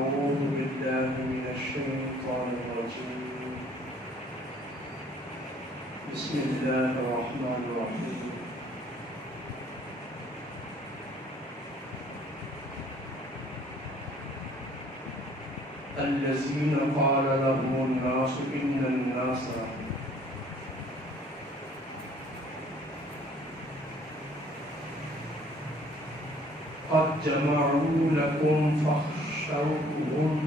أعوذ بالله من الشيطان الرجيم بسم الله الرحمن الرحيم الذين قال لهم الناس إن الناس قد جمعوا لكم فاخشوهم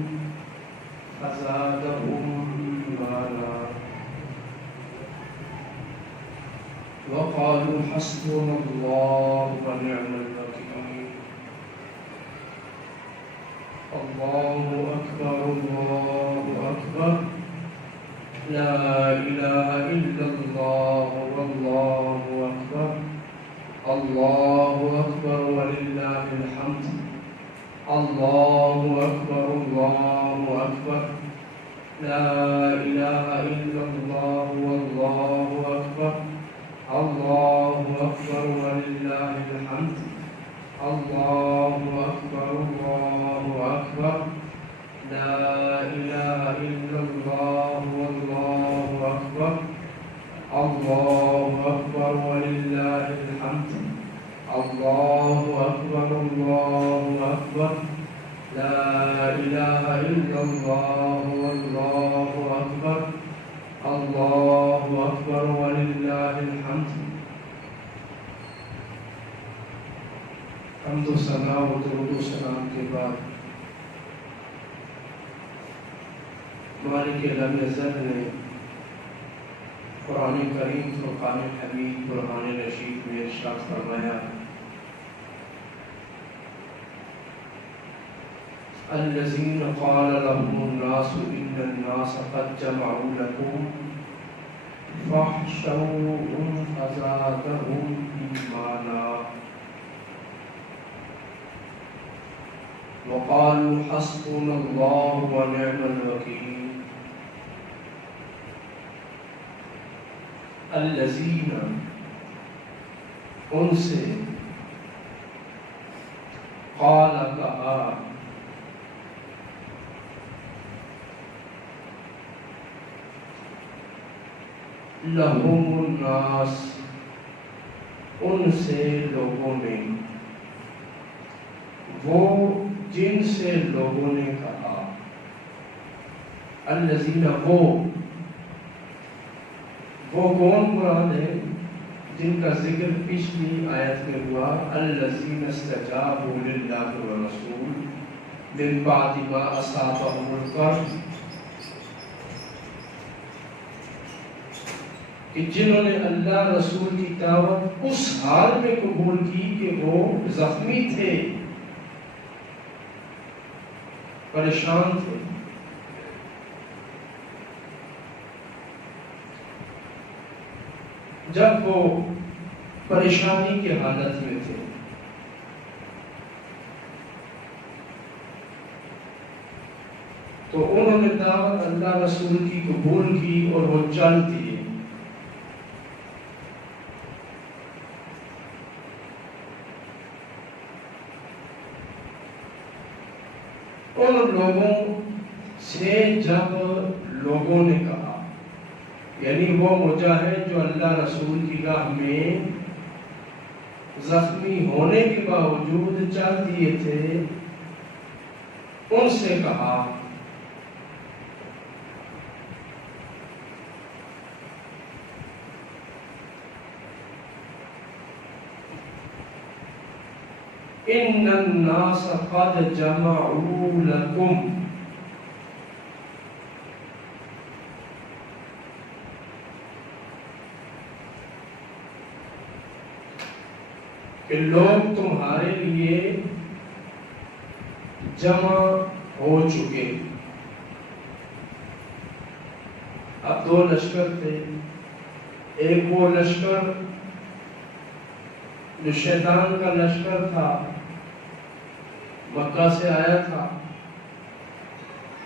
فزادهم إيمانا وقالوا حسبنا الله ونعم الوكيل الله أكبر الله أكبر لا إله إلا الله والله أكبر الله أكبر ولله الحمد الله أكبر الله أكبر لا إله إلا الله والله أكبر الله أكبر ولله الحمد الله أكبر الله أكبر لا إله إلا الله والله أكبر الله أكبر ولله الحمد الله أكبر الله أكبر لا إله إلا الله والله أكبر الله أكبر ولله الحمد. حمد و ثنا و درود و سلام کے بعد مالک لم یزل نے قرآن کریم فرقان حمید برہان رشید میں ارشاد فرمایا الذین قال لهم الناس ان الناس قد جمعوا لكم فاخشوهم فزادهم ایمانا وقالوا حسبنا الله ونعم الوکیل الذین ان سے قال کہا لہم الناس ان سے لوگوں نے وہ جن سے لوگوں نے کہا الذین وہ کون مراد ہے جن کا ذکر پچھلی آیت میں ہوا الذین استجابوا للہ والرسول من بعد ما اصابهم القرح کہ جنہوں نے اللہ رسول کی دعوت اس حال میں قبول کی کہ وہ زخمی تھے پریشان تھے جب وہ پریشانی کی حالت میں تھے تو انہوں نے دعوت اللہ رسول کی قبول کی اور وہ چل دیے ان لوگوں سے جب لوگوں نے کہا یعنی وہ مجاہد جو اللہ رسول کی راہ میں زخمی ہونے کے باوجود چل دیے تھے ان سے کہا ان الناس قد جمعوا لكم کہ لوگ تمہارے لیے جمع ہو چکے. اب دو لشکر تھے، ایک وہ لشکر جو شیطان کا لشکر تھا، مکہ سے آیا تھا،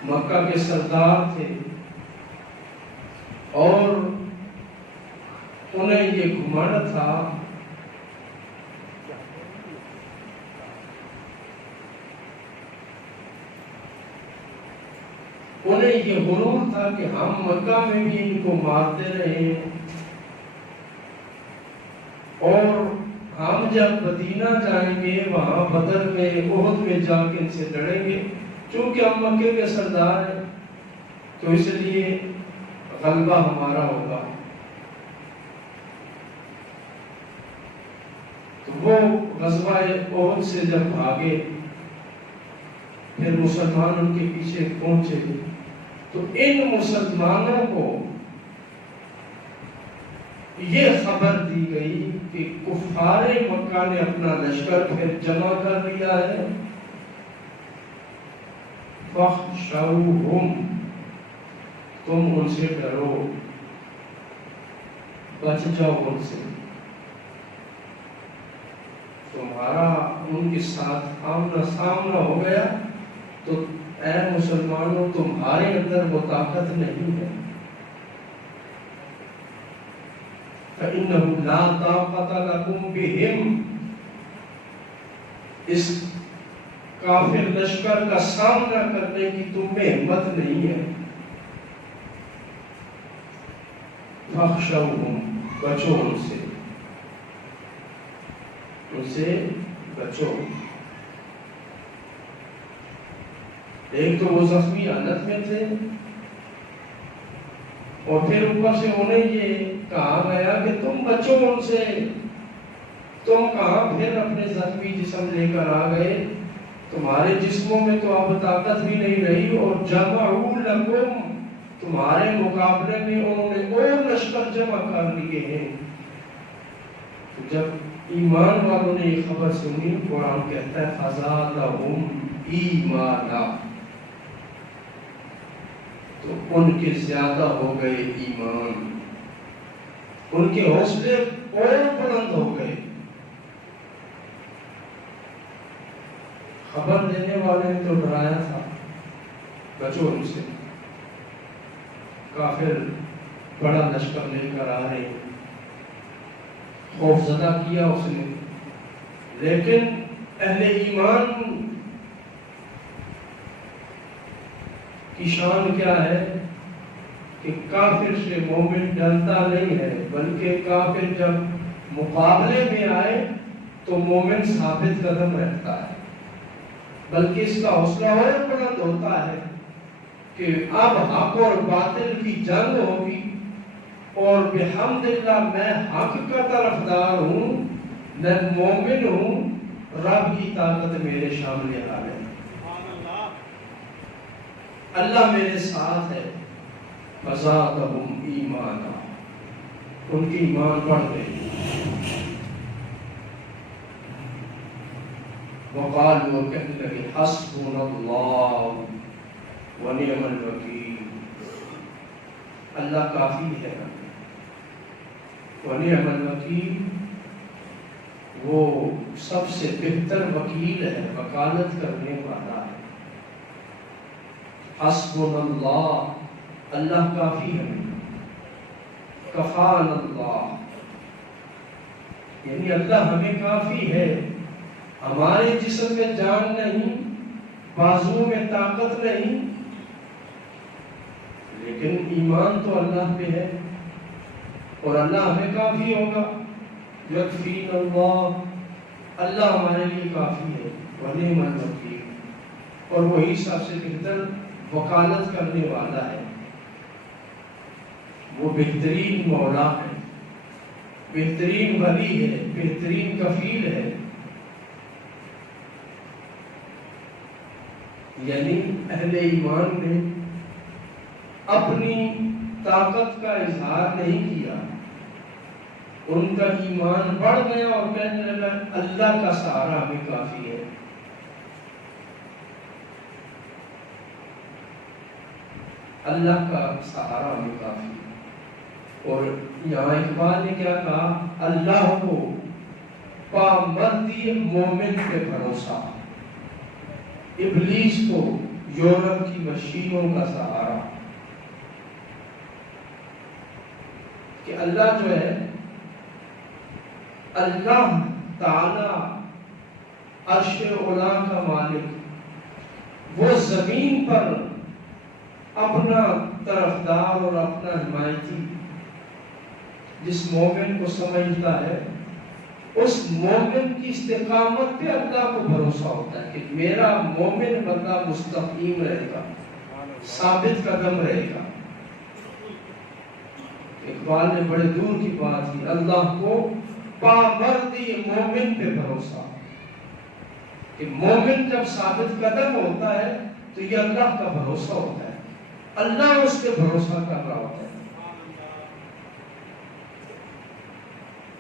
مکہ کے سردار تھے اور انہیں یہ گھمنڈ تھا انہیں یہ غرور تھا کہ ہم مکہ میں بھی ان کو مارتے رہے ہیں، اور ہم جب مدینہ جائیں گے وہاں بدر میں احد میں جا کے ان سے لڑیں گے، چونکہ ہم مکے کے سردار ہیں تو اس لیے غلبہ ہمارا ہوگا۔ تو وہ غزوہ احد سے جب بھاگے پھر مسلمان ان کے پیچھے پہنچے، تو ان مسلمانوں کو یہ خبر دی گئی کہ کفار مکہ نے اپنا لشکر پھر جمع کر لیا ہے، فَاخْشَوْهُمْ، تم ان سے ڈرو، بچ جاؤ ان سے، تمہارا ان کے ساتھ آمنا سامنا ہو گیا تو اے مسلمانوں تمہارے اندر وہ طاقت نہیں ہے۔ فَإِنَّهُ لَا طَاقَةَ لَكُمْ بِهِمْ، اس کافر لشکر کا سامنا کرنے کی تم میں ہمت نہیں ہے۔ فَاخْشَوْهُمْ، بچو ان سے بچو۔ ایک تو وہ زخمی حالت میں تھے، اور پھر اوپر سے انہیں یہ کہا گیا کہ تم بچو ان سے، تم کہاں پھر اپنے زخمی جسم لے کر آ گئے، تمہارے جسموں میں تو اب طاقت بھی نہیں رہی، اور جمعوا لکم، تمہارے مقابلے میں انہوں نے اور لشکر جمع کر لیے ہیں۔ جب ایمان والوں نے یہ خبر سنی، قرآن کہتا ہے فَزَادَهُمْ ایمانا، تو ان کے زیادہ ہو گئے ایمان، ان کے حوصلے اور بلند ہو گئے۔ خبر دینے والے نے تو ڈرایا تھا بچو ان سے، کافر بڑا لشکر لے کر آ رہے، خوف زدہ کیا اس نے، لیکن اہل ایمان کی شان کیا ہے کہ کافر سے مومن ڈرتا نہیں ہے، بلکہ کافر جب مقابلے میں آئے تو مومن ثابت قدم رہتا ہے، بلکہ اس کا حوصلہ اور بلند ہوتا ہے کہ اب حق اور باطل کی جنگ ہوگی، اور بحمداللہ میں حق کا طرفدار ہوں، میں مومن ہوں، رب کی طاقت میرے سامنے آ گئی، اللہ میرے ساتھ ہے۔ فَزَادَهُمْ ایمانا، ان کی ایمان بڑھ گئی۔ وقالوا، کہنے لگے حسبنا اللہ ونعم الوکیل، اللہ کافی ہے، ونعم الوکیل، وہ سب سے بہتر وکیل ہے، وکالت کرنے والا ہے۔ حسبنا اللہ، اللہ کافی ہے، کفان اللہ، یعنی اللہ ہمیں کافی ہے، ہمارے جسم میں جان نہیں، بازو میں طاقت نہیں، لیکن ایمان تو اللہ پہ ہے، اور اللہ ہمیں کافی ہوگا۔ یکفین اللہ، اللہ ہمارے لیے کافی ہے، ونعم الوکیل، اور وہی سب سے بہتر وکالت کرنے والا ہے، وہ بہترین مولا ہے، بہترین ولی ہے، بہترین کفیل ہے۔ یعنی اہل ایمان نے اپنی طاقت کا اظہار نہیں کیا، ان کا ایمان بڑھ گیا اور کہنے لگا اللہ کا سہارا ہمیں کافی ہے۔ اللہ کا سہارا ہمیں کافی ہے۔ اور یہاں اقبال نے کیا کہا، اللہ کو پامردی مومن پہ بھروسہ، ابلیس کو یورپ کی مشینوں کا سہارا، کہ اللہ جو ہے، اللہ تعالی عرش اولا کا مالک، وہ زمین پر اپنا طرفدار اور اپنا حمایتی جس مومن کو سمجھتا ہے، اس مومن کی استقامت پہ اللہ کو بھروسہ ہوتا ہے کہ میرا مومن بندہ مستقیم رہے گا، ثابت قدم رہے گا۔ اقبال نے بڑے دور کی بات کی، اللہ کو پامردی مومن پہ بھروسہ، کہ مومن جب ثابت قدم ہوتا ہے تو یہ اللہ کا بھروسہ ہوتا ہے، اللہ اس پہ بھروسہ کر رہا ہوتا ہے۔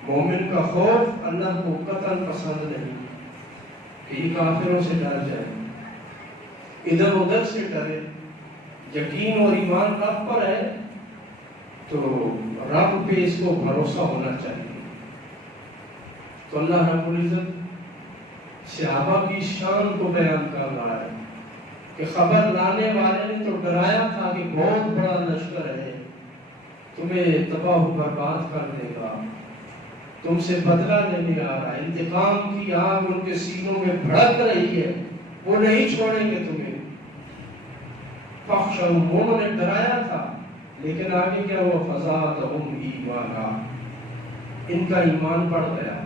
مومن کا خوف اللہ کو قطعاً پسند نہیں کہ یہ کافروں سے ڈر جائے، ادھر ادھر سے ڈرے۔ یقین اور ایمان رب پر ہے تو رب پہ اس کو بھروسہ ہونا چاہیے۔ تو اللہ رب العزت صحابہ کی شان کو بیان کر رہا ہے کہ خبر لانے والے نے تو ڈرایا تھا کہ بہت بڑا لشکر ہے، تمہیں تباہ و برباد کر دے گا، تم سے بدلہ لینے آ رہا ہے، انتقام کی آگ ان کے سینوں میں بھڑک رہی ہے، وہ نہیں چھوڑیں گے تمہیں۔ انہوں نے ڈرایا تھا، لیکن آگے کیا ہوا؟ فزادہم ایمانا، ان کا ایمان بڑھ گیا۔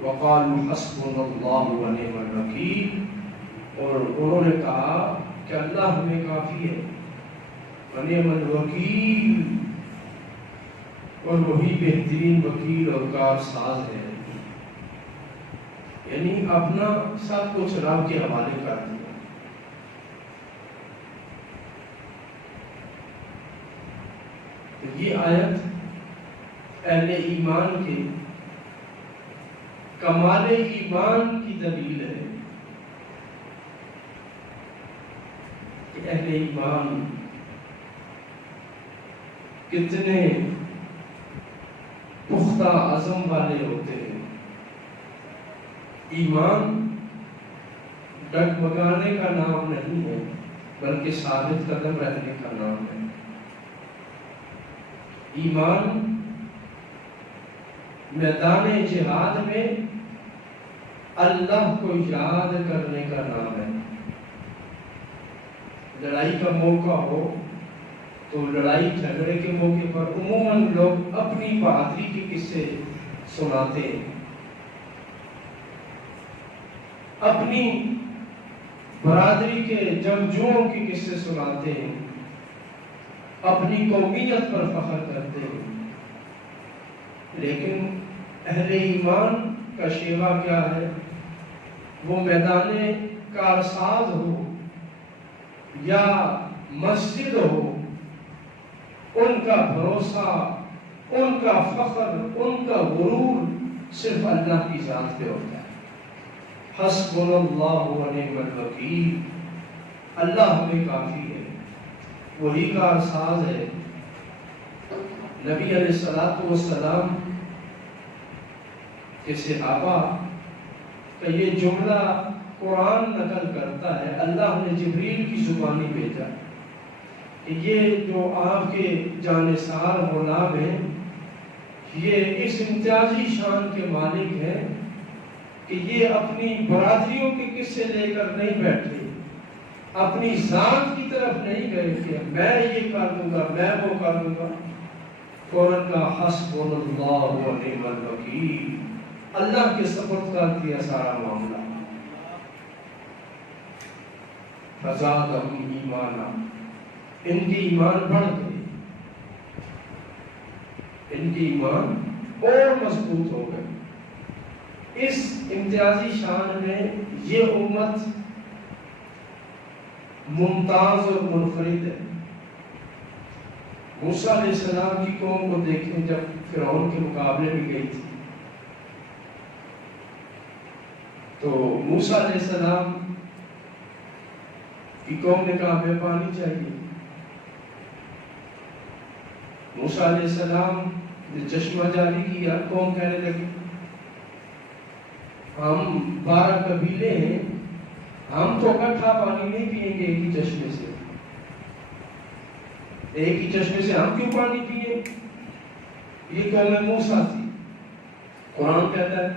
وقالوا حسبنا اللہ ونعم الوکیل، اور انہوں نے کہا کہ اللہ ہمیں کافی ہے، ونعم الوکیل، اور وہی بہترین وکیل اور کارساز ہے۔ یعنی اپنا سب کچھ رب کے حوالے کر دیا۔ تو یہ آیت اہل ایمان کے کمال ایمان کی دلیل ہے کہ اہل ایمان کتنے پختہ عزم والے ہوتے ہیں۔ ایمان ڈگمگانے کا نام نہیں ہے، بلکہ ثابت قدم رہنے کا نام ہے۔ ایمان میدان جہاد میں اللہ کو یاد کرنے کا نام ہے۔ لڑائی کا موقع ہو تو لڑائی جھگڑے کے موقع پر عموماً لوگ اپنی بہادری کے قصے سناتے ہیں، اپنی برادری کے جنگجوؤں کے قصے سناتے ہیں، اپنی قومیت پر فخر کرتے ہیں۔ لیکن اہل ایمان کا شیوا کیا ہے؟ وہ میدان کارساز ہو یا مسجد ہو، ان کا بھروسہ، ان کا فخر، ان کا غرور صرف اللہ کی ذات پہ ہوتا ہے۔ حسبنا اللہ ونعم الوکیل، اللہ ہمیں کافی ہے، وہی کارساز ہے۔ نبی علیہ السلام کے صحابہ کا یہ جملہ قرآن نقل کرتا ہے، اللہ نے جبریل کی زبانی بھیجا کہ یہ جو آپ کے جانثار غلام ہیں، یہ اس امتیازی شان کے مالک ہیں کہ یہ اپنی برادریوں کے قصے لے کر نہیں بیٹھے، اپنی ذات کی طرف نہیں گئے کہ میں یہ کر دوں گا، میں وہ کر دوں گا۔ فوراً کا حسبنا اللہ ونعم الوکیل، اللہ کے سپرد کر دیا سارا معاملہ۔ فزادہم ایمانا، ان کی ایمان بڑھ گئی، ان کی ایمان اور مضبوط ہو گئی۔ اس امتیازی شان میں یہ امت ممتاز اور منفرد ہے۔ موسیٰ علیہ السلام کی قوم کو دیکھیں، جب فرعون کے مقابلے میں گئی تھی تو موسیٰ علیہ السلام کی قوم نے کہا ہمیں پانی چاہیے۔ موسیٰ علیہ السلام نے چشمہ جاری کیا، قوم کہنے لگی ہم 12 قبیلے ہیں، ہم تو اکٹھا پانی نہیں پیئیں گے ایک ہی چشمے سے، ایک ہی چشمے سے ہم کیوں پانی پیئیں؟ یہ قوم موسیٰ تھی۔ قرآن کہتا ہے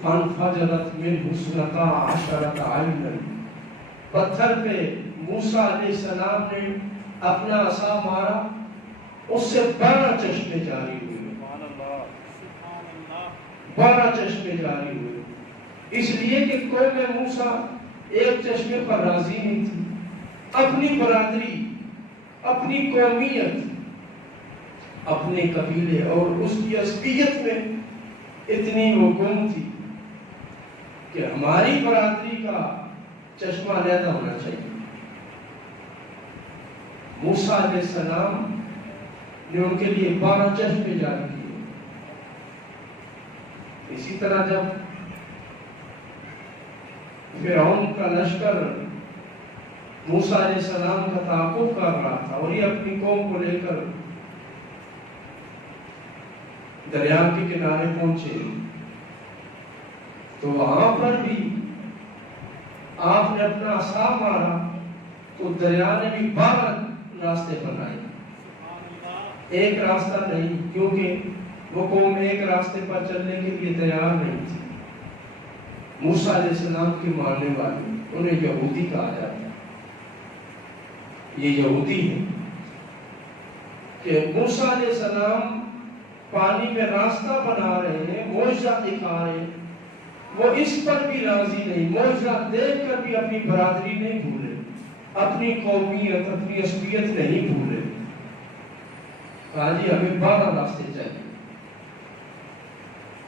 فَانْفَجَرَتْ مِنْهُ اثْنَتَا عَشَرَةَ عَيْنًا، پتھر پہ موسیٰ علیہ السلام نے اپنا عصا مارا، اس سے 12 چشمے جاری ہوئے، 12 چشمے جاری ہوئے، اس لیے کہ قوم موسیٰ ایک چشمے پر راضی نہیں تھی، اپنی برادری، اپنی قومیت، اپنے قبیلے اور اس کی عصبیت میں اتنی وہ گم تھی کہ ہماری برادری کا چشمہ علیحدہ ہونا چاہیے۔ موسیٰ علیہ السلام نے ان کے لیے 12 چشمے جاری کیے۔ اسی طرح جب فرعون کا لشکر موسیٰ علیہ السلام کا تعاقب کر رہا تھا اور یہ اپنی قوم کو لے کر دریا کے کنارے پہنچے، تو وہاں پر بھی آپ نے اپنا عصا مارا تو دریا نے بھی 12 راستے بنائے، ایک راستہ نہیں، کیونکہ وہ قوم ایک راستے پر چلنے کے لیے تیار نہیں تھی۔ موسیٰ علیہ السلام کے ماننے والے، انہیں یہودی کہا جاتا ہے، یہ یہودی ہے کہ موسیٰ علیہ السلام پانی میں راستہ بنا رہے ہیں، معجزہ دکھا رہے ہیں، وہ اس پر بھی راضی نہیں، معجزہ دیکھ کر بھی اپنی برادری نہیں بھولے، اپنی قومیت، اپنی عصبیت نہیں بھولے۔ کہا جی ہمیں 12 راستے چاہیے،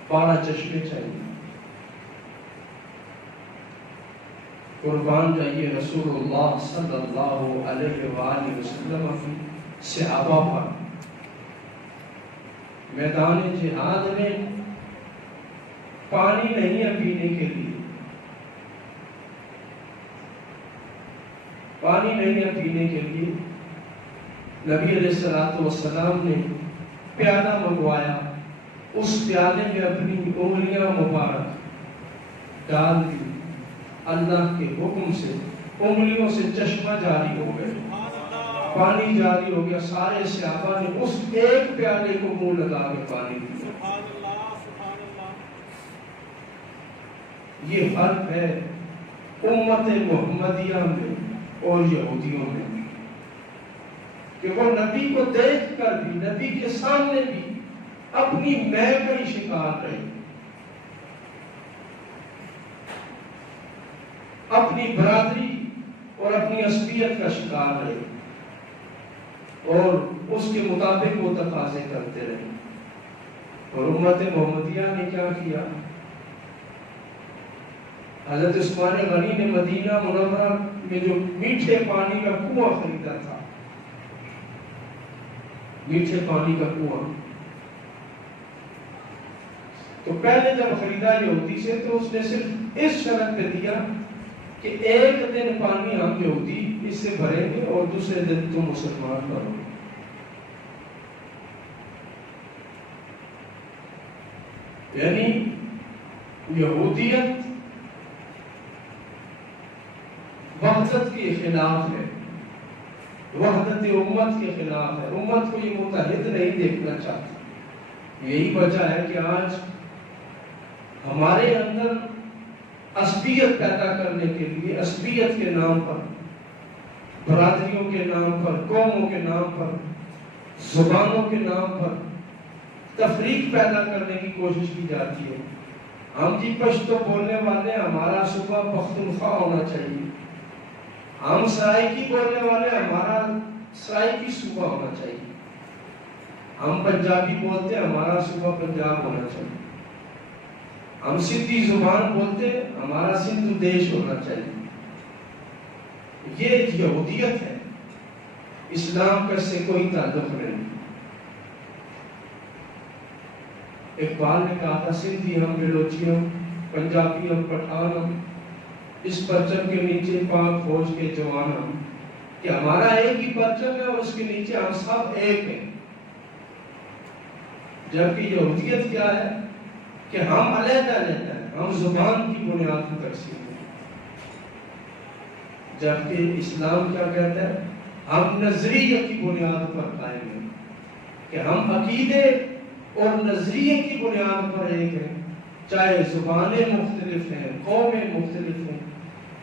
12 چشمے چاہیے۔ قربان جائیے رسول اللہ صلی اللہ علیہ وآلہ وسلم کی صحابہ پر میدان جہاد میں پانی نہیں ہے پینے کے لیے، پانی نہیں ہے پینے کے لیے، نبی علیہ السلام نے پیالہ منگوایا، اس پیالے میں اپنی انگلیاں مبارک ڈال دی، اللہ کے حکم سے انگلیوں سے چشمہ جاری ہو گئے، پانی جاری ہو گیا، سارے صحابہ نے اس ایک پیالے کو منہ لگا کے پانی پیا۔ یہ فرق ہے امت محمدیہ میں اور یہودیوں میں کہ وہ نبی کو دیکھ کر بھی، نبی کے سامنے بھی اپنی میں کا ہی شکار رہے، اپنی برادری اور اپنی عصبیت کا شکار رہے اور اس کے مطابق وہ تقاضے کرتے رہے۔ اور امت محمدیہ نے کیا کیا؟ حضرت عثمان غنی نے مدینہ منورہ میں جو میٹھے پانی کا کنواں خریدا تھا، میٹھے پانی کا کنواں، تو پہلے جب خریدا یہودی سے تو اس نے صرف اس شرط پہ دیا کہ ایک دن پانی ہم یہودی اس سے بھریں گے اور دوسرے دن تم مسلمان بھرو گے۔ یعنی یہودیت وحدت کے خلاف ہے، وحدت امت کے خلاف ہے، امت کو یہ متحد نہیں دیکھنا چاہتا۔ یہی وجہ ہے کہ آج ہمارے اندر عصبیت پیدا کرنے کے لیے، عصبیت کے نام پر، برادریوں کے نام پر، قوموں کے نام پر، زبانوں کے نام پر تفریق پیدا کرنے کی کوشش کی جاتی ہے۔ ہم جی پشتو بولنے والے، ہمارا صوبہ پختونخوا ہونا چاہیے، ہم سرائکی بولنے والے، ہمارا سرائکی صوبہ ہونا چاہیے، ہم پنجابی بولتے، ہمارا صوبہ پنجاب ہونا چاہیے، ہم سندھی زبان بولتے، ہمارا سندھ دیش ہونا چاہیے۔ یہ یہودیت ہے، اسلام کا اس سے کوئی تعلق نہیں۔ اقبال نے کہا تھا سندھی ہم، بلوچی ہم، پنجابی ہم، پٹھان ہم، اس پرچم کے نیچے پاک فوج کے جوان ہم، کہ ہمارا ایک ہی پرچم ہے اور اس کے نیچے ہم سب ایک ہیں۔ جبکہ یہودیت کیا ہے کہ ہم علیحدہ علیحدہ ہیں، ہم زبان کی بنیاد پر تقسیم ہیں، جبکہ اسلام کیا کہتا ہے؟ ہم نظریے کی بنیاد پر قائم ہیں، کہ ہم عقیدے اور نظریے کی بنیاد پر ایک ہیں، چاہے زبانیں مختلف ہیں، قومیں مختلف ہیں،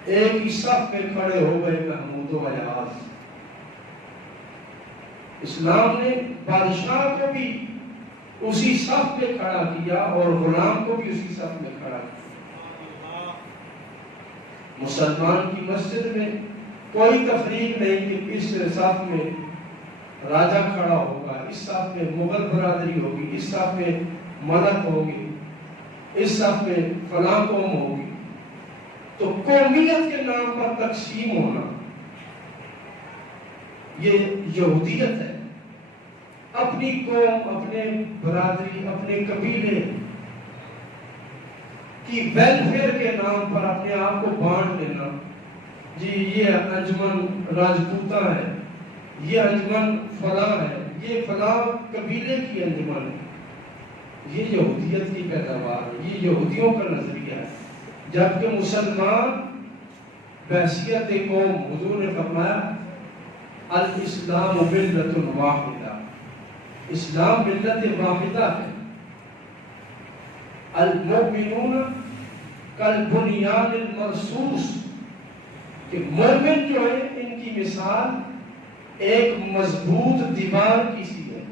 ایک ہی صف میں کھڑے ہو گئے محمود و ایاز۔ اسلام نے بادشاہ کو بھی اسی صف میں کھڑا کیا اور غلام کو بھی اسی صف میں کھڑا کیا۔ مسلمان کی مسجد میں کوئی تفریق نہیں کہ اس صف میں راجہ کھڑا ہوگا، اس صف میں مغل برادری ہوگی، اس صف میں ملک ہوگی، اس صف میں فلاں قوم ہوگی۔ تو قومیت کے نام پر تقسیم ہونا یہ یہودیت ہے۔ اپنی قوم، اپنے برادری، اپنے قبیلے کی ویلفیئر کے نام پر اپنے آپ کو بانٹ لینا، جی یہ انجمن راجپوتہ ہے، یہ انجمن فلاں ہے، یہ فلاں قبیلے کی انجمن ہے، یہ یہودیت کی پیداوار ہے، یہ یہودیوں کا نظریہ ہے۔ جبکہ مسلمان بحیثیت قوم، حضور نے فرمایا الاسلام ملت واحدہ، اسلام ملت واحدہ ہے۔ المؤمنون کالبنیان المرصوص، کہ مومن جو ہے ان کی مثال ایک مضبوط دیوار کی سی ہے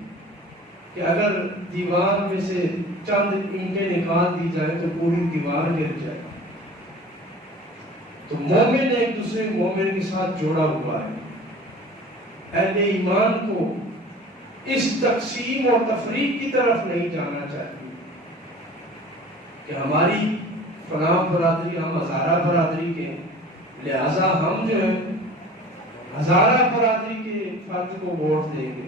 کہ اگر دیوار میں سے چند اینٹیں نکال دی جائے تو پوری دیوار گر جائے۔ تو مومن ایک دوسرے مومن کے ساتھ جوڑا ہوا ہے۔ اہل ایمان کو اس تقسیم اور تفریق کی طرف نہیں جانا چاہیے کہ ہماری فلاں برادری، ہم ہزارہ برادری کے، لہذا ہم جو ہے ہزارہ برادری کے فرد کو ووٹ دیں گے،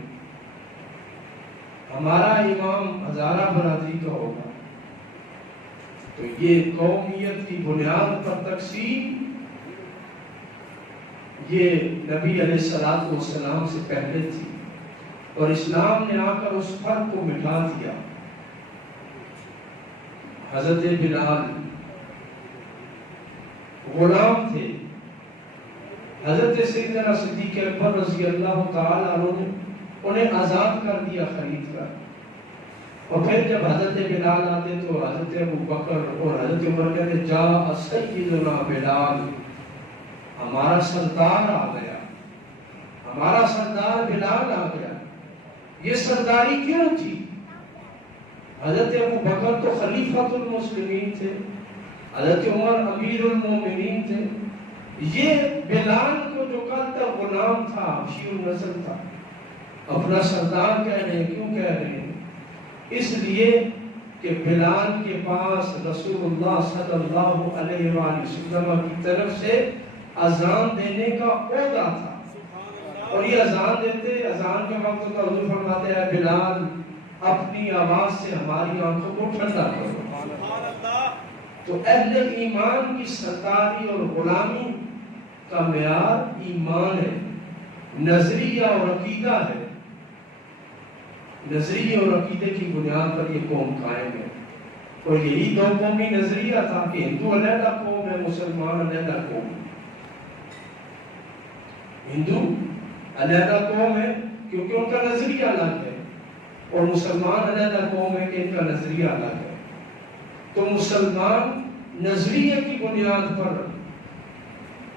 ہمارا امام ہزارہ برادری کا ہوگا۔ تو یہ قومیت کی بنیاد پر تقسیم یہ نبی علیہ السلام سے پہلے تھی، اور اسلام نے آ کر اس فرق کو مٹا دیا۔ حضرت بلال غلام تھے، حضرت سیدنا صدیق اکبر رضی اللہ تعالی عنہ نے انہیں آزاد کر دیا خرید کر، اور پھر جب حضرت بلال آتے تو حضرت ابوبکر اور حضرت عمر کہتے جاء سیدنا بلال، ہمارا سردار آ گیا، ہمارا سردار بلال آ گیا۔ یہ سرداری کیوں تھی؟ حضرت ابوبکر تو خلیفۃ المسلمین تھے، حضرت عمر امیر المومنین تھے، یہ بلال کو جو کل تک غلام تھا، حبشی النسل تھا، اپنا سردار کہہ رہے ہیں۔ کیوں کہہ رہے ہیں؟ اس لیے کہ بلال کے پاس رسول اللہ صلی اللہ علیہ وآلہ وسلم کی طرف سے اذان دینے کا عہدہ تھا، اور یہ اذان دیتے، اذان کے وقت تو حضور فرماتے ہیں بلال اپنی آواز سے ہماری آنکھوں کو ٹھنڈا کرو۔ تو اہل ایمان کی سرداری اور غلامی کا معیار ایمان ہے، نظریہ اور عقیدہ ہے۔ نظریے اور عقیدے کی بنیاد پر یہ قوم قائم ہے، اور یہی دو قومی نظریہ تھا کہ ہندو علیحدہ قوم ہے، مسلمان علیحدہ قوم ہے۔ ہندو علیحدہ قوم ہے کیونکہ ان کا نظریہ الگ ہے، اور مسلمان علیحدہ قوم ہے کہ ان کا نظریہ الگ ہے۔ تو مسلمان نظریے کی بنیاد پر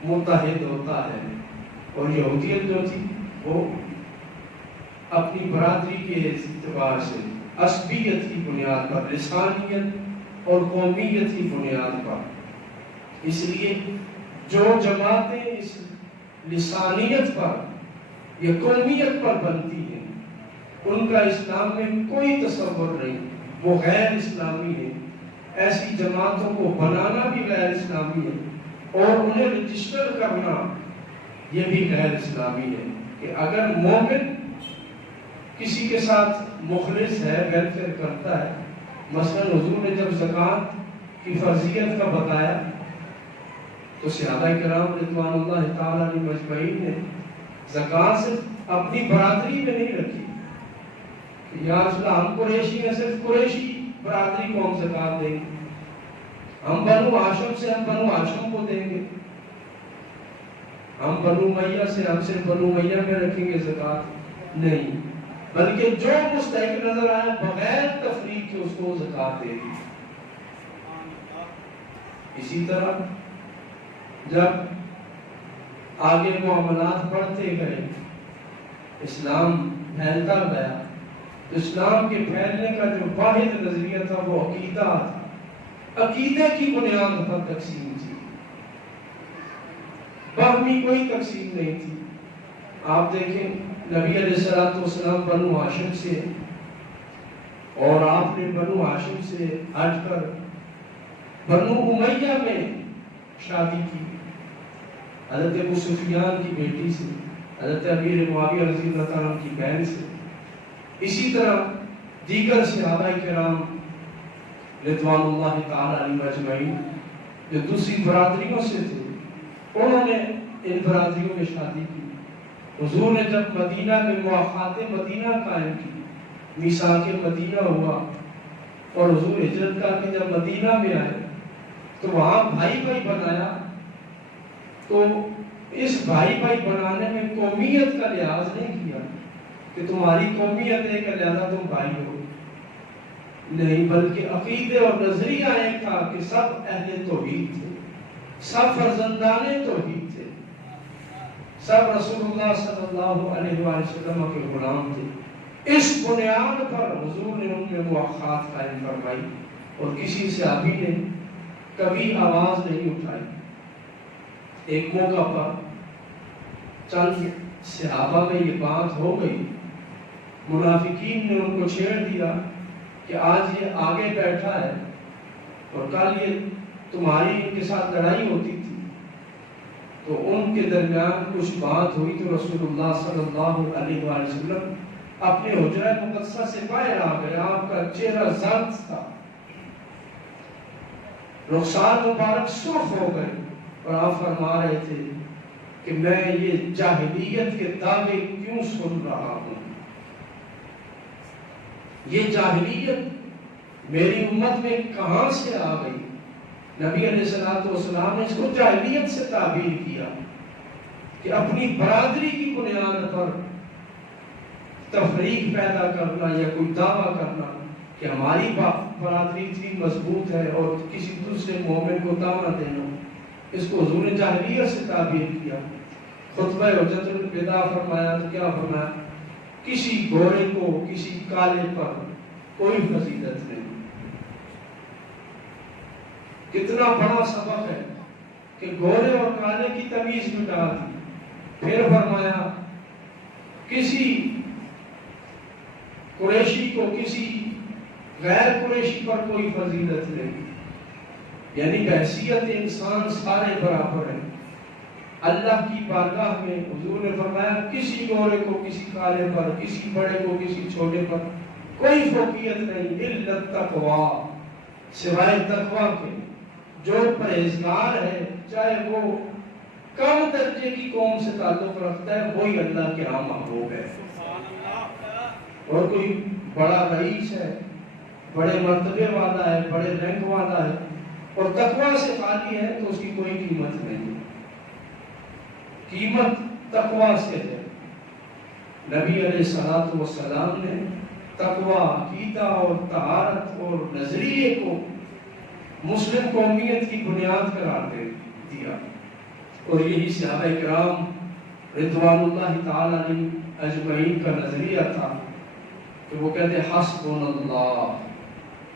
متحد ہوتا ہے، اور یہودیت جو تھی وہ اپنی برادری کے اعتبار سے عصبیت کی بنیاد پر، لسانیت اور قومیت کی بنیاد پر۔ اس لیے جو جماعتیں اس لسانیت پر یا قومیت پر بنتی ہیں ان کا اسلام میں کوئی تصور نہیں، وہ غیر اسلامی ہے۔ ایسی جماعتوں کو بنانا بھی غیر اسلامی ہے، اور انہیں رجسٹر کرنا یہ بھی غیر اسلامی ہے۔ کہ اگر مومن کسی کے ساتھ مخلص ہے، ویلفیئر کرتا ہے، مثلا حضور نے جب زکوٰۃ کی فرضیت کا بتایا تو صحابہ کرام رضوان اللہ تعالیٰ علیہم اجمعین نے زکوٰۃ صرف اپنی برادری میں نہیں رکھی کہ یا رسول اللہ ہم قریشی ہیں، صرف قریشی برادری کو ہم زکوٰۃ دیں گے، ہم بنو ہاشم سے ہم بنو ہاشم کو دیں گے، ہم بنو امیہ سے ہم صرف بنو امیہ میں رکھیں گے زکوٰۃ، نہیں، بلکہ جو مستحق نظر آئے بغیر تفریق کے اس کو زکوٰۃ دے دی۔ اسی طرح جب آگے معاملات بڑھتے گئے، اسلام پھیلتا گیا، تو اسلام کے پھیلنے کا جو واحد نظریہ تھا وہ عقیدہ تھا۔ عقیدے کی بنیاد پر تقسیم تھی، باہمی کوئی تقسیم نہیں تھی۔ آپ دیکھیں نبی علیہ السلام بنو ہاشم سے، اور آپ نے بنو ہاشم سے ہٹ کر بنو امیہ میں شادی کی، حضرت ابو سفیان کی بیٹی سے، حضرت امیر معاویہ رضی اللہ تعالیٰ عنہ کی بہن سے۔ اسی طرح دیگر صحابہ کرام رضوان اللہ تعالیٰ علیہم اجمعین جو دوسری برادریوں سے تھے، انہوں نے ان برادریوں میں شادی کی۔ حضور نے جب مدینہ میں مواخات مدینہ قائم کی، میثاق مدینہ ہوا، اور حضور ہجرت کر کے جب مدینہ میں آئے تو وہاں بھائی بھائی بنایا۔ تو اس بھائی بھائی بنانے میں قومیت کا لحاظ نہیں کیا کہ تمہاری قومیت ہے کہ لہذا تم بھائی ہو، نہیں، بلکہ عقیدے اور نظریہ ایک تھا کہ سب اہل توحید تھے، سب فرزندان توحید تھے، سب رسول اللہ صلی اللہ علیہ وآلہ وسلم کے غلام تھے۔ اس بنیاد پر حضور نے ان میں مواخات قائم فرمائی، اور کسی صحابی نے کبھی آواز نہیں اٹھائی۔ ایک موقع پر چند صحابہ میں یہ بات ہو گئی، منافقین نے ان کو چھیڑ دیا کہ آج یہ آگے بیٹھا ہے اور کل یہ تمہاری ان کے ساتھ لڑائی ہوتی تھی۔ تو ان کے درمیان کچھ بات ہوئی تو رسول اللہ صلی اللہ علیہ وآلہ وسلم اپنے حجرہ مقدسہ سے باہر آ گئے۔ آپ کا چہرہ زرد تھا، رخسار مبارک سرخ ہو گئے، اور آپ فرما رہے تھے کہ میں یہ جاہلیت کے دعوے کیوں سن رہا ہوں؟ یہ جاہلیت میری امت میں کہاں سے آ گئی؟ نبی علیہ السلام نے اس کو جاہلیت سے تعبیر کیا کہ اپنی برادری کی بنیاد پر تفریق پیدا کرنا یا کوئی دعویٰ کرنا کہ ہماری برادری اتنی مضبوط ہے اور کسی دوسرے مومن کو دعویٰ دینا، اس کو حضور نے جاہلیت سے تعبیر کیا۔ خطبہ حجۃ الوداع فرمایا تو کیا فرمایا؟ کسی گورے کو کسی کالے پر کوئی فضیلت نہیں۔ کتنا بڑا سبق ہے کہ گورے اور کالے کی تمیز مٹا دی۔ پھر فرمایا کسی قریشی کو کسی غیر قریشی پر کوئی فضیلت نہیں، یعنی بحیثیت انسان سارے برابر ہیں اللہ کی بارگاہ میں۔ حضور نے فرمایا کسی گورے کو کسی کالے پر، کسی بڑے کو کسی چھوٹے پر کوئی فوقیت نہیں، الا التقویٰ، سوائے تقویٰ کے۔ جو پرہیزگار ہے چاہے وہ کم درجے کی قوم سے تعلق رکھتا ہے، وہی اللہ کے ہاں محبوب ہے۔ اور کوئی بڑا رئیس ہے، بڑے مرتبے والا ہے، بڑے رینک والا ہے، اور تقویٰ سے خالی ہے تو اس کی کوئی قیمت نہیں۔ قیمت تقویٰ سے ہے۔ نبی علیہ السلام نے تقویٰ، عقیدہ اور طہارت اور نظریے کو مسلم قومیت کی بنیاد قرار دیا، اور یہی صحابہ کرام رضوان اللہ تعالی علیہم اجمعین کا نظریہ تھا کہ وہ کہتے حسبنا اللہ،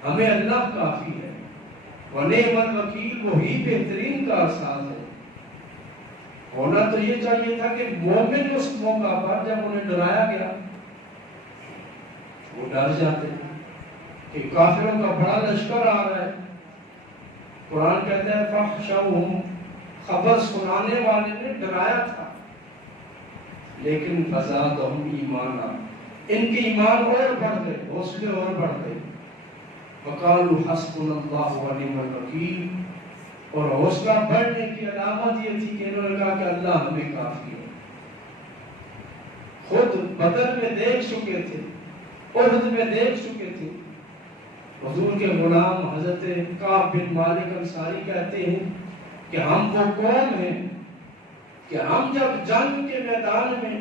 ہمیں اللہ کافی ہے، ونعم الوکیل، وہی بہترین کارساز ہے۔ ہونا تو یہ چاہیے تھا کہ مومن اس موقع پر جب انہیں ڈرایا گیا وہ ڈر جاتے کہ کافروں کا بڑا لشکر آ رہا ہے۔ قرآن کہتا ہے فَاخْشَوْهُمْ، خبر سنانے والے نے ڈرایا تھا، لیکن فَزَادَهُمْ ایمانا، ان کے ایمان اور بڑھ گئے، حوصلے اور بڑھ گئے۔ وَقَالُوا حَسْبُنَا اللَّهُ وَنِعْمَ الْوَكِيلُ، اور حوصلہ بڑھنے کی علامت یہ تھی کہ انہوں نے کہا کہ اللہ ہمیں کافی ہے۔ خود بدر میں دیکھ چکے تھے، احد میں دیکھ چکے تھے۔ حضور کے غلام حضرت کعب بن مالک انصاری کہتے ہیں کہ ہم وہ قوم ہیں کہ ہم جب جنگ کے میدان میں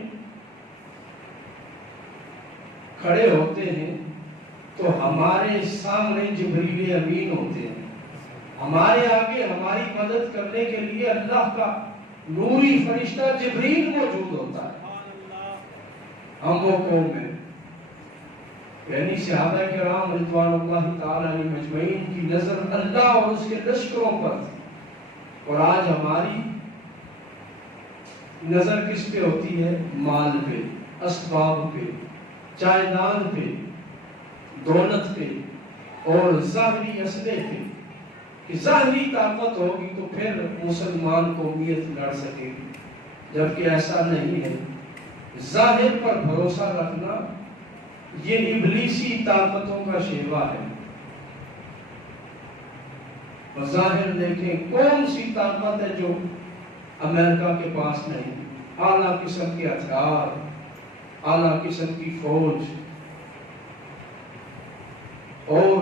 کھڑے ہوتے ہیں تو ہمارے سامنے جبریل امین ہوتے ہیں، ہمارے آگے ہماری مدد کرنے کے لیے اللہ کا نوری فرشتہ جبریل موجود ہوتا ہے. ہم وہ قوم ہیں، یعنی صحابہ کرام رضوان اللہ تعالی علیہم اجمعین کی نظر اللہ اور اس کے لشکروں پر تھی، اور آج ہماری نظر کس پہ ہوتی ہے؟ مال پہ، اسباب پہ، جائیداد پہ، دولت پہ اور ظاہری اسلحے پہ. کہ ظاہری طاقت ہوگی تو پھر مسلمان قومیت لڑ سکے گی، جبکہ ایسا نہیں ہے. ظاہر پر بھروسہ رکھنا یہ ابلیسی طاقتوں کا شیوا ہے. ظاہر دیکھیں کون سی طاقت ہے جو امریکہ کے پاس نہیں. اعلیٰ قسم کے ہتھیار، اعلیٰ قسم کی فوج اور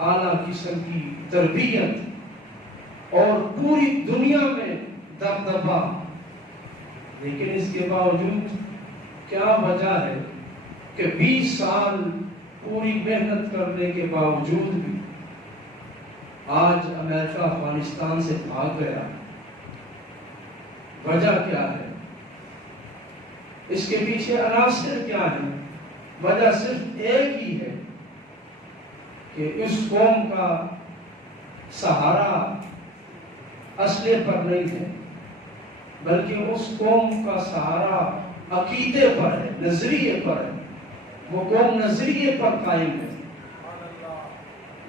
اعلیٰ قسم کی تربیت اور پوری دنیا میں دبدبا. لیکن اس کے باوجود کیا وجہ ہے کہ 20 سال پوری محنت کرنے کے باوجود بھی آج امریکہ افغانستان سے بھاگ گیا؟ وجہ کیا ہے؟ اس کے پیچھے عناصر کیا ہیں؟ وجہ صرف ایک ہی ہے کہ اس قوم کا سہارا اسلحے پر نہیں ہے، بلکہ اس قوم کا سہارا عقیدے پر ہے، نظریے پر ہے. وہ قوم نظریے پر قائم ہے.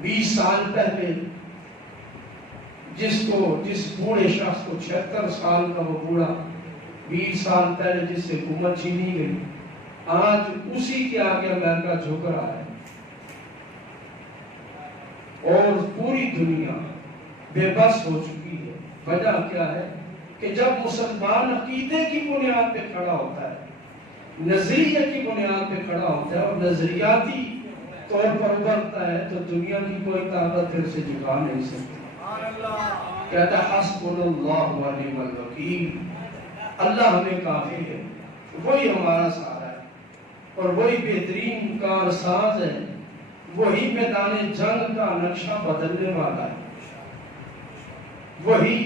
20 سال پہلے جس بوڑھے شخص کو 76 سال کا وہ بوڑھا 20 سال پہلے جس سے حکومت چھینی گئی، آج اسی کے آگے امریکہ جھک رہا ہے. اور پوری دنیا بے بس ہو چکی ہے. وجہ کیا ہے کہ جب مسلمان عقیدے کی بنیاد پہ کھڑا ہوتا ہے، نظریے کی بنیاد پہ کھڑا ہوتا ہے اور نظریاتی طور پر ابھرتا ہے، تو دنیا کی کوئی طاقت پھر سے جھکا نہیں سکتی. کہتا ہے حسبنا اللہ و نعم الوکیل، اللہ ہمیں کافی ہے، وہی ہمارا سہارا ہے اور وہی بہترین کارساز ہے، وہی میدان جنگ کا نقشہ بدلنے والا ہے، وہی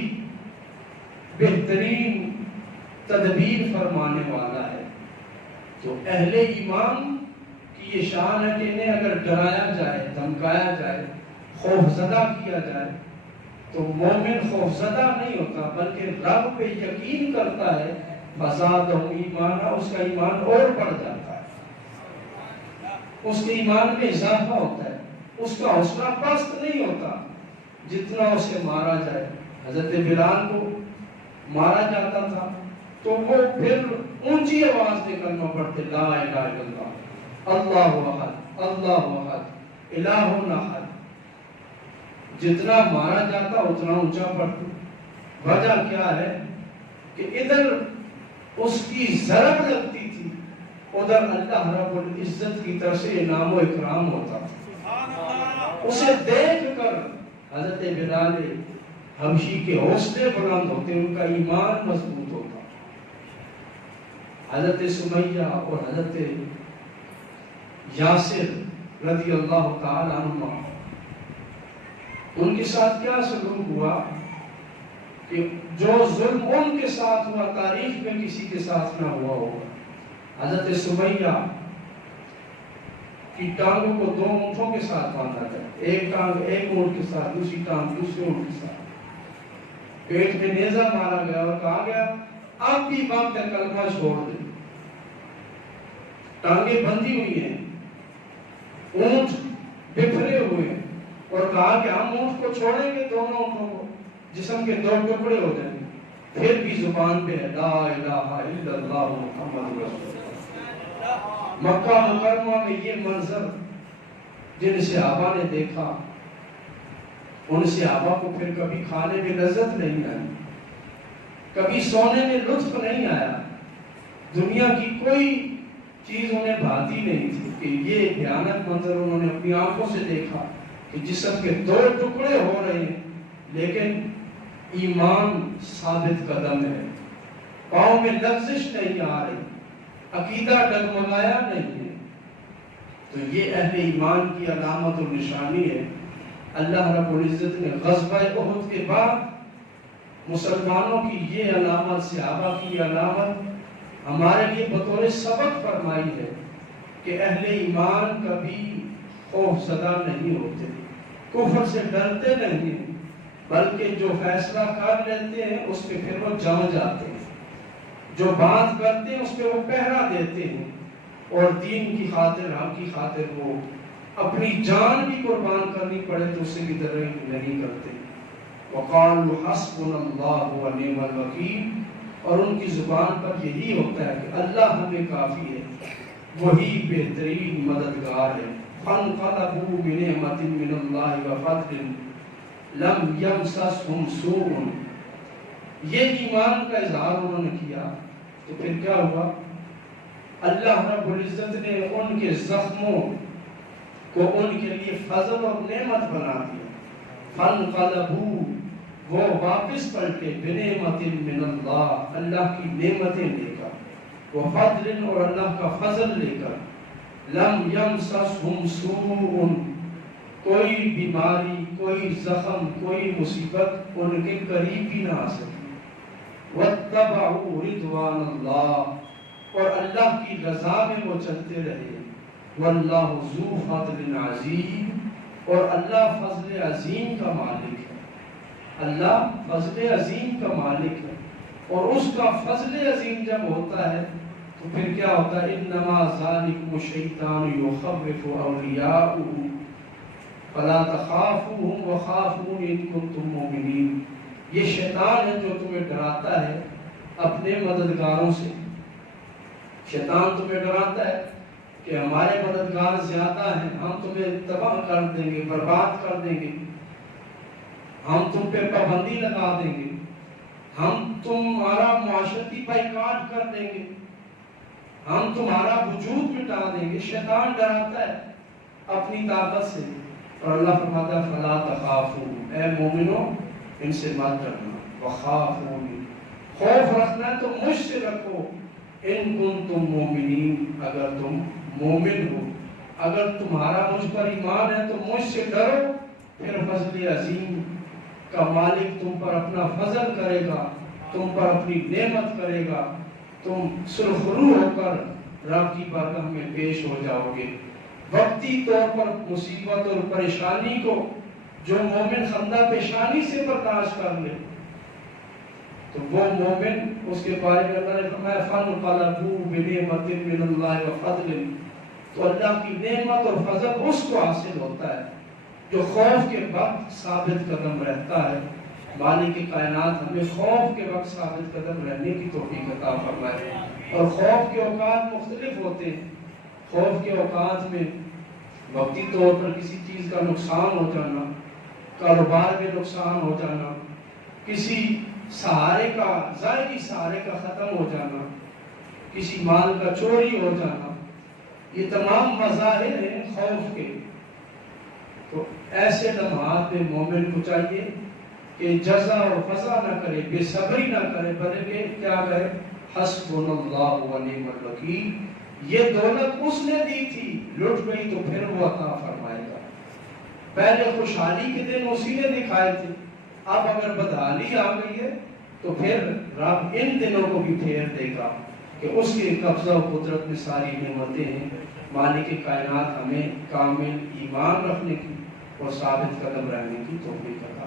بہترین تدبیر فرمانے والا ہے. تو اہل ایمان کی یہ شان ہے کہ انہیں اگر ڈرایا جائے، دھمکایا جائے، خوفزدہ کیا جائے تو مومن خوفزدہ نہیں ہوتا بلکہ رب پہ یقین کرتا ہے. فزادہم ایمانا، اس کا ایمان اور بڑھ جاتا ہے، اس کے ایمان میں اضافہ ہوتا ہے، اس کا حوصلہ پست نہیں ہوتا جتنا اسے مارا جائے. حضرت بلال کو مارا جاتا تھا تو وہ پھر اونچی آواز سے کلمہ پڑھتے، لا الہ الا اللہ، اللہ احد، اللہ احد، الہ احد. جتنا مارا جاتا اتنا اونچا پڑھتے. وجہ کیا ہے کہ ادھر اس کی ضرب لگتی تھی، ادھر اللہ رب العزت کی طرف سے انعام و اکرام ہوتا تھا. اسے دیکھ کر حضرت بلال حبشی کے حوصلے بلند ہوتے، ان کا ایمان مضبوط ہوتا. حضرت سمیہ اور حضرت یاسر رضی اللہ تعالی عنہ، ان کے ساتھ کیا سلوک ہوا کہ جو ظلم ان کے ساتھ ہوا تاریخ میں کسی کے ساتھ نہ ہوا ہوگا. حضرت سمیہ کی ٹانگوں کو 2 اونٹوں کے ساتھ باندھا تھا، ایک ٹانگ ایک اونٹ کے ساتھ، دوسری ٹانگ دوسرے اونٹ کے ساتھ. پیٹ میں نیزہ مارا گیا اور کہا گیا آپ بھی باپ کا کلمہ چھوڑ دیں. ٹانگیں بندھی ہوئی ہیں، اونٹ بکھرے ہوئے ہیں، اور کہا کہ ہم اونٹ کو چھوڑیں گے، دونوں اونٹوں کو، جسم کے 2 ٹکڑے ہو جائیں گے. پھر بھی زبان پہ ہے لا الہ الا اللہ محمد رسول اللہ. مکہ مکرمہ میں یہ منظر جن صحابہ نے دیکھا، ان صحابہ کو پھر کبھی کھانے میں لذت نہیں آئی، کبھی سونے میں لطف نہیں آیا، دنیا کی کوئی چیز انہیں بھاتی نہیں تھی کہ یہ بھیانک منظر انہوں نے اپنی آنکھوں سے دیکھا کہ جسم کے 2 ٹکڑے ہو رہے ہیں لیکن ایمان ثابت قدم ہے، پاؤں میں لغزش نہیں آ رہی، عقیدہ ڈگمگایا نہیں ہے. تو یہ اہل ایمان کی علامت و نشانی ہے اللہ رب العزت نے غزوہ احد کے بعد مسلمانوں کی یہ علامت، صحابہ کی یہ علامت ہمارے لیے بطور سبق فرمائی ہے کہ اہل ایمان کبھی خوف زدہ نہیں ہوتے، کفر سے ڈرتے نہیں، بلکہ جو فیصلہ کر لیتے ہیں اس پہ پھر وہ جم جاتے ہیں، جو بات کرتے ہیں اس پہ وہ پہرا دیتے ہیں، اور دین کی خاطر، حق کی خاطر وہ اپنی جان بھی قربان کرنی پڑے تو اسے بھی درگزر نہیں کرتے۔ وَقَالُوا حَسْبُنَا اللَّهُ وَنِعْمَ الْوَكِيلُ، اور ان کی زبان پر یہی ہوتا ہے کہ اللہ ہمیں کافی ہے، وہی بہترین مددگار ہے۔ فَانْقَلَبُوا بِنِعْمَةٍ مِّنَ اللَّهِ وَفَضْلٍ لَمْ يَمْسَسْهُمْ سُوءٌ، یہ ایمان کا اظہار انہوں نے کیا تو پھر کیا ہوا؟ اللہ رب العزت نے ان کے زخموں کو ان کے لیے فضل اور نعمت بنا دیا۔ فَانْقَلَبُوا، وہ واپس پلٹے، بِنِعْمَةٍ مِّنَ اللَّهِ، اللہ کی نعمتیں لے کر، وَفَضْلٍ، اور اللہ کا فضل لے کر، لَمْ يَمْسَسْهُمْ سُوءٌ، کوئی بیماری، کوئی زخم، کوئی مصیبت ان کے قریب بھی نہ آ سکی۔ وَاتَّبَعُوا رِضْوَانَ اللَّهِ، اور اللہ کی رضا میں وہ چلتے رہے۔ وَاللَّهُ ذُو فَضْلٍ عَظِيمٍ، اور اللہ فضل عظیم کا مالک ہے، اللہ فضل عظیم کا مالک ہے، اور اس کا فضل عظیم جب ہوتا ہے تو پھر کیا ہوتا ہے؟ انما ذالکم الشیطان یخوف اولیاءہ فلا تخافوہم وخافون ان کنتم مؤمنین، یہ شیطان ہے جو تمہیں ڈراتا ہے اپنے مددگاروں سے۔ شیطان تمہیں ڈراتا ہے کہ ہمارے مددگار زیادہ ہیں، ہم تمہیں تباہ کر دیں گے، برباد کر دیں گے، ہم تم پہ پابندی لگا دیں گے، ہم تمہارا معاشرتی بائیکاٹ کر دیں گے، ہم تمہارا وجود مٹا دیں گے۔ شیطان ڈراتا ہے اپنی طاقت سے، اور اللہ فرماتا ہے فلا تخافوا، اے مومنو ان سے مت ڈرنا، وخافونی، خوف رکھنا ہے تو مجھ سے رکھو، ان کنتم مومنین، اگر تم مومن ہو، اگر تمہارا مجھ پر ایمان ہے تو مجھ سے ڈرو، پھر فضل عظیم کا مالک تم پر اپنا فضل کرے گا، تم پر اپنی نعمت کرے گا، تم سرخرو ہو کر رب کی بارگاہ میں پیش ہو جاؤ گے۔ وقتی طور پر مصیبت اور پریشانی کو جو مومن خندہ پیشانی سے برداشت کر لے تو وہ مومن، اس کے بارے میں اللہ نے فرمایا فَانْقَلَبُوا بِنِعْمَةٍ مِّنَ اللَّهِ وَفَضْلٍ، تو اللہ کی نعمت اور فضل اس کو حاصل ہوتا ہے جو خوف کے وقت ثابت قدم رہتا ہے۔ مالک کائنات ہمیں خوف کے وقت ثابت قدم رہنے کی توفیق عطا فرمائے۔ اور خوف کے اوقات مختلف ہوتے ہیں، خوف کے اوقات میں وقتی طور پر کسی چیز کا نقصان ہو جانا، کاروبار میں نقصان ہو جانا، کسی سہارے کا، ظاہری سہارے کا ختم ہو جانا، کسی مال کا چوری ہو جانا، یہ تمام مظاہر ہیں خوف کے۔ تو ایسے لمحات میں مومن کو چاہیے کہ جزا اور فضا نہ کرے، بے صبری نہ کرے، بلکہ کیا کرے؟ حسبنا اللہ ونعم الوکیل، یہ دولت اس نے دی تھی، لٹ گئی تو پھر وہ عطا فرمائے گا۔ پہلے خوشحالی کے دن اسی نے دکھائے تھے، اب اگر بدحالی آ گئی ہے تو پھر رب ان دنوں کو بھی پھیر دے گا کہ اس کے قبضہ و قدرت میں ساری نعمتیں ہیں۔ مالک کائنات ہمیں کامل ایمان رکھنے کی اور ثابت قدم رہنے کی توفیق عطا